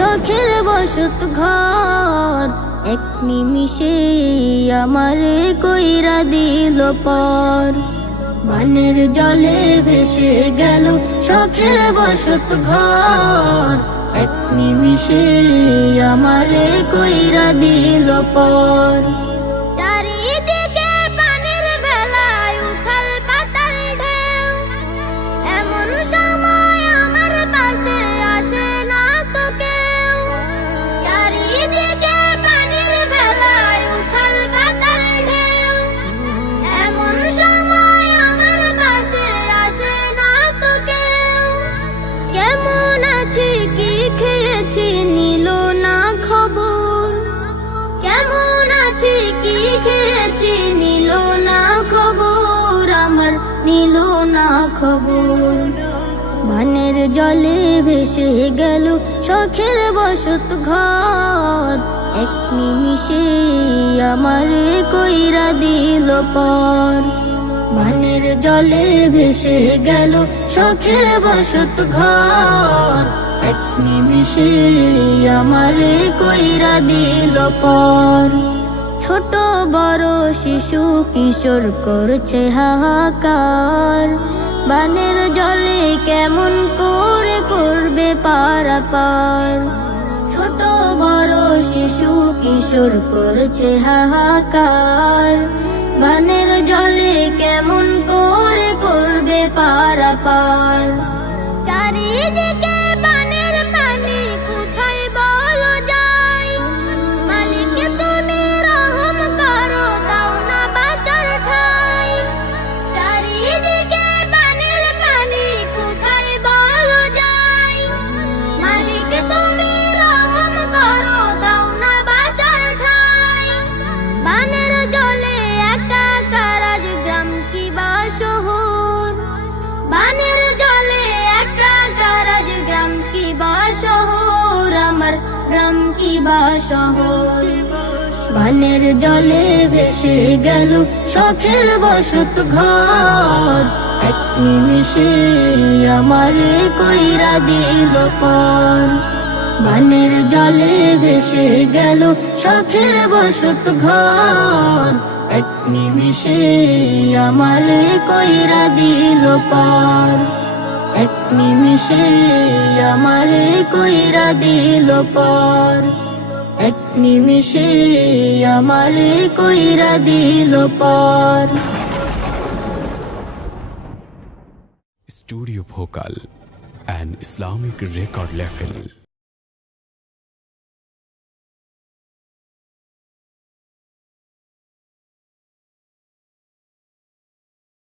শখের বসত ঘর, এক নিমিষে আমারে কইরা দিল পর। বানের জলে ভেসে গেল শখের বসত ঘর, এক নিমিষে আমারে কইরা দিল পর। চারিদিকে পানির ভেলায় উথাল পাতাল ঢেউ, এমন সময় আমার পাশে আসে না তো কেউ। চারিদিকে পানির ভেলায় উথাল পাতাল ঢেউ, এমন সময় আমার পাশে আসে না তো কেউ। কেমন আছি কি খেয়েছি নিল না খবর, কেমন আছি কি খেয়েছি নিল না খবর, আমার নিল না খবর। বানের জলে ভেসে গেল শখের বসত ঘর, এক নিমিষে আমারে কইরা দিল পর। বানের জলে ভেসে গেল শখের বসত ঘর, এক নিমিষে আমারে কইরা দিল পর। ছোট বড় শিশু কিশোর করছে হাহাকার, বানের জলে কেমন করে করবে পারাপার। ছোট বড় শিশু কিশোর করছে হাহাকার, বানের জলে কেমন করে করবে পারাপার। চারিদিকে বানের পানি কোথায় বলো যায়, মালিক তুমি রহম করো দাও না বাঁচার ঠাই। চারিদিকে বানের পানি কোথায় বলো যায়, মালিক তুমি রহম করো দাও না বাঁচার ঠাই। বানের জলে একাকার আজ গ্রাম কি বা শহর, বানের জলে একাকার আজ গ্রাম কি বা শহর, আমার গ্রাম কি বা শহর। বানের জলে ভেসে গেল শখের বসত ঘর, এক নিমিষে আমারে কইরা দিল পর। বানের জলে ভেসে গেল শখের বসত ঘর, এক নিমিষে আমারে কইরা দিল পর। এক নিমিষে আমারে কইরা দিল পর, এক নিমিষে আমারে কইরা দিল পর। Studio Bhokal, an Islamic record label.